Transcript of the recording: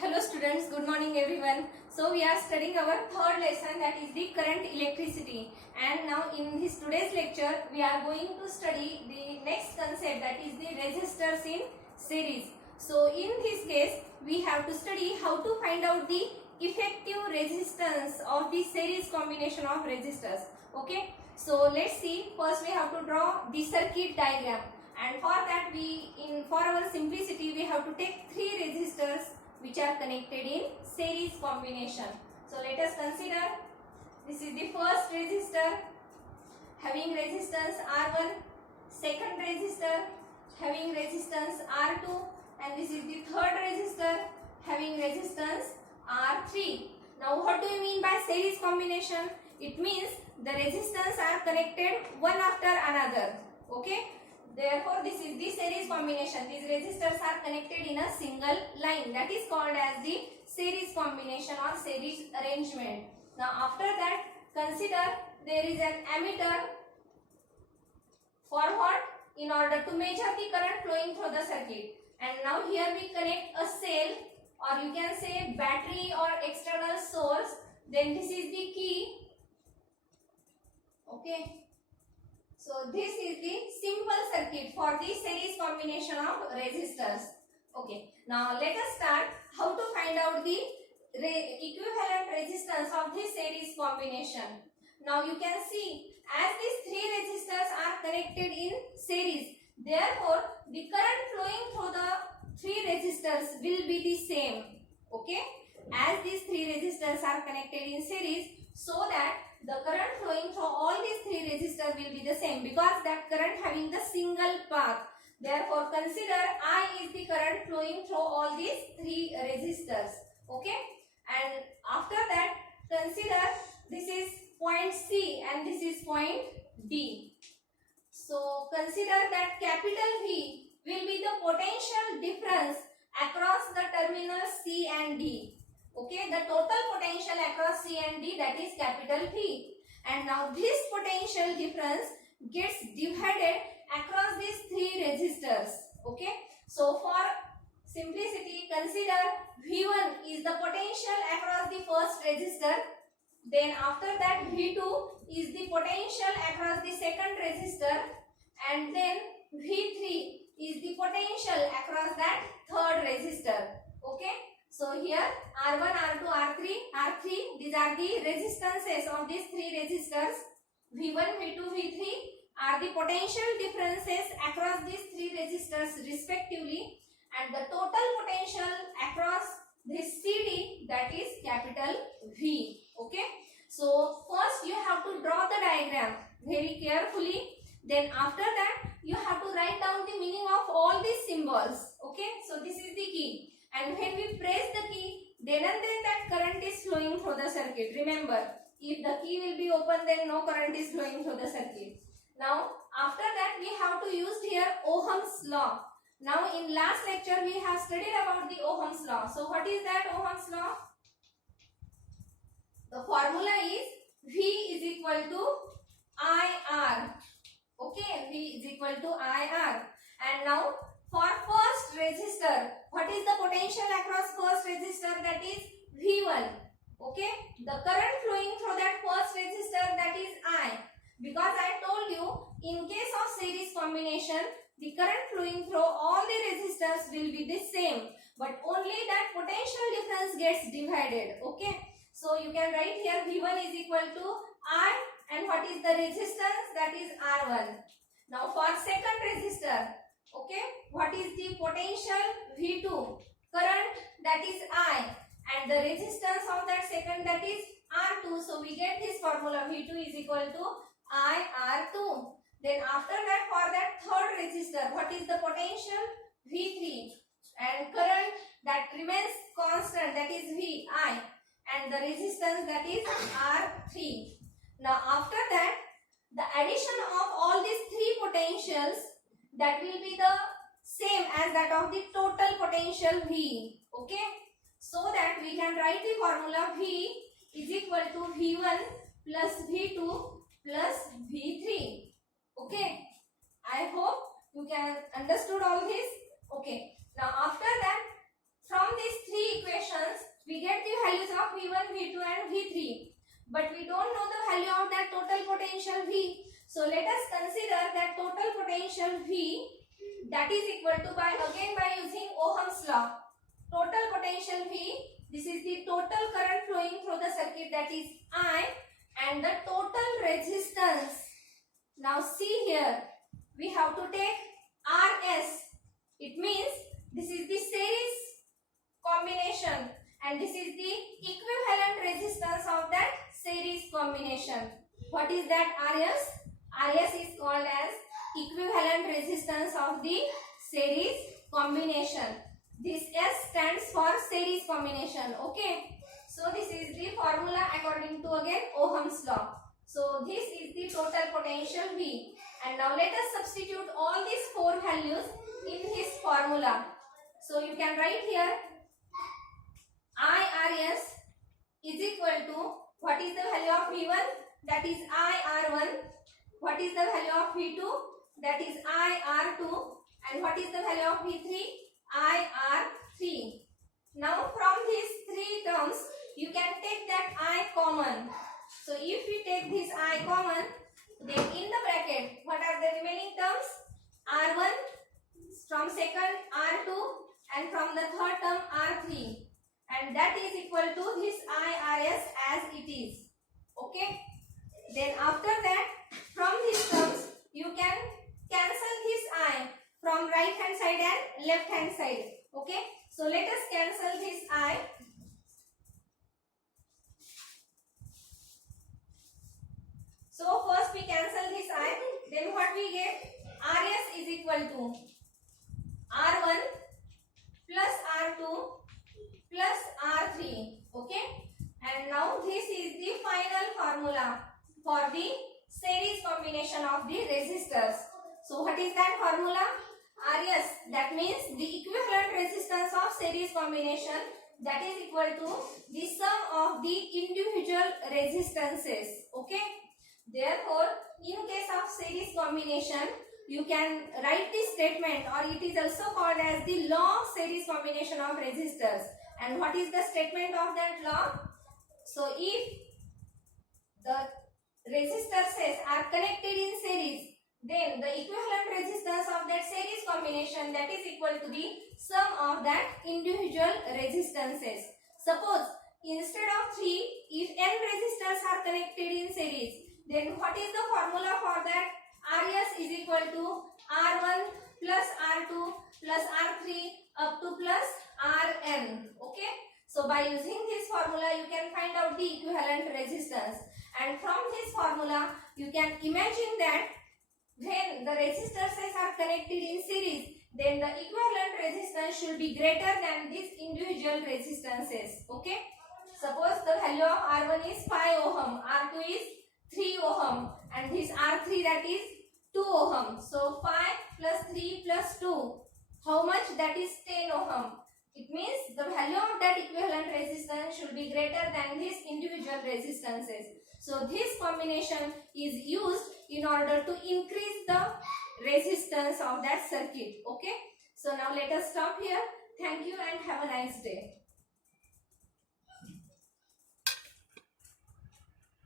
Hello students, good morning everyone. So we are studying our third lesson, that is the current electricity, and now in this today's lecture we are going to study the next concept, that is the resistors in series. So in this case we have to study how to find out the effective resistance of the series combination of resistors. Okay, so let's see. First we have to draw the circuit diagram, and for that for our simplicity we have to take three resistors which are connected in series combination. So let us consider, this is the first resistor having resistance R1, second resistor having resistance R2, and this is the third resistor having resistance R3. Now what do you mean by series combination? It means the resistance are connected one after another. Okay, therefore this is the series combination. These resistors are connected in a single line, that is called as the series combination or series arrangement. Now after that, consider there is an ammeter for what? In order to measure the current flowing through the circuit. And now here we connect a cell, or you can say battery or external source. Then this is the key. Okay. So this is the simple circuit for the series combination of resistors. Okay. Now let us start how to find out the equivalent resistance of this series combination. Now you can see, as these three resistors are connected in series, therefore the current flowing through the three resistors will be the same. Okay. As these three resistors are connected in series, so that the current flowing through all these three resistors will be the same, because that current having the single path. Therefore consider I is the current flowing through all these three resistors. Okay, and after that consider this is point C and this is point D. So consider that capital V will be the potential difference across the terminals C and D. Okay, the total potential across C and D, that is capital V. And now this potential difference gets divided across these three resistors. Okay, so for simplicity, consider V1 is the potential across the first resistor. Then after that V2 is the potential across the second resistor. And then V3 is the potential across that third resistor. Okay. So here R1, R2, R3, these are the resistances of these three resistors. V1, V2, V3 are the potential differences across these three resistors respectively, and the total potential across this CD, that is capital V. Okay. So first you have to draw the diagram very carefully. Then after that you have to write down the meaning of all these symbols. Okay. So this is the key. And when we press the key, then and then that current is flowing through the circuit. Remember, if the key will be open, then no current is flowing through the circuit. Now, after that, we have to use here Ohm's law. Now, in last lecture, we have studied about the Ohm's law. So, what is that Ohm's law? The formula is V is equal to IR. Okay, V is equal to IR. And now, for first resistor, what is the potential across first resistor? That is V1. Okay, the current flowing through that first resistor, that is I. Because I told you, in case of series combination, the current flowing through all the resistors will be the same, but only that potential difference gets divided. Okay, so you can write here V1 is equal to I, and what is the resistance? That is R1. Now for second resistor, okay, what is the potential? V2. Current, that is I, and the resistance of that second, that is R2. So we get this formula, V2 is equal to IR2. Then after that, for that third resistor, what is the potential? V3, and current that remains constant, that is VI, and the resistance, that is R3. Now after that, the addition of all these three potentials, that will be the same as that of the total potential V. Okay, so that we can write the formula V is equal to V1 plus V2 plus V3. Okay, I hope you can understood all this. Okay, now after that, from these three equations get the values of V1, V2 and V3. But we don't know the value of that total potential V. So let us consider that total potential V, that is equal to, by using Ohm's law. Total potential V, this is the total current flowing through the circuit, that is I, and the total resistance. Now see here, we have to take RS. It means this is the series combination and this is the equivalent resistance of that series combination. What is that RS? RS is called as equivalent resistance of the series combination. This S stands for series combination. Okay. So this is the formula according to again Ohm's law. So this is the total potential V. And now let us substitute all these four values in his formula. So you can write here IRS is equal to, what is the value of V1? That is IR1. What is the value of V2? That is IR2. And what is the value of V3? IR3. Now from these three terms, you can take that I common. So if we take this I common, then in the bracket, what are the remaining terms? R1, from second R2, and from the third term R3. And that is equal to this IRS as it is. Okay. Then after that, from these terms, you can cancel this I from right hand side and left hand side. Okay. So let us cancel this I. So first we cancel this I. Then what we get? RS is equal to R1 plus R2 plus R3. Okay. And now this is the final formula for the series combination of the resistors. So what is that formula? RS, that means the equivalent resistance of series combination, that is equal to the sum of the individual resistances. Okay. Therefore, in case of series combination, you can write this statement, or it is also called as the law of series combination of resistors. And what is the statement of that law? So if the resistors are connected in series, then the equivalent resistance of that series combination, that is equal to the sum of that individual resistances. Suppose instead of 3, if n resistors are connected in series, then what is the formula for that? RS is equal to R1 plus R2 plus R3 up to plus Rn. Okay. So by using this formula, you can find out the equivalent resistance. And from this formula, you can imagine that when the resistors are connected in series, then the equivalent resistance should be greater than these individual resistances. Okay. Suppose the value of R1 is 5 ohm, R2 is 3 ohm, and this R3, that is 2 ohm. So 5 plus 3 plus 2, how much? That is 10 ohm. It means the value of that equivalent resistance should be greater than these individual resistances. So this combination is used in order to increase the resistance of that circuit. Okay. So now let us stop here. Thank you and have a nice day.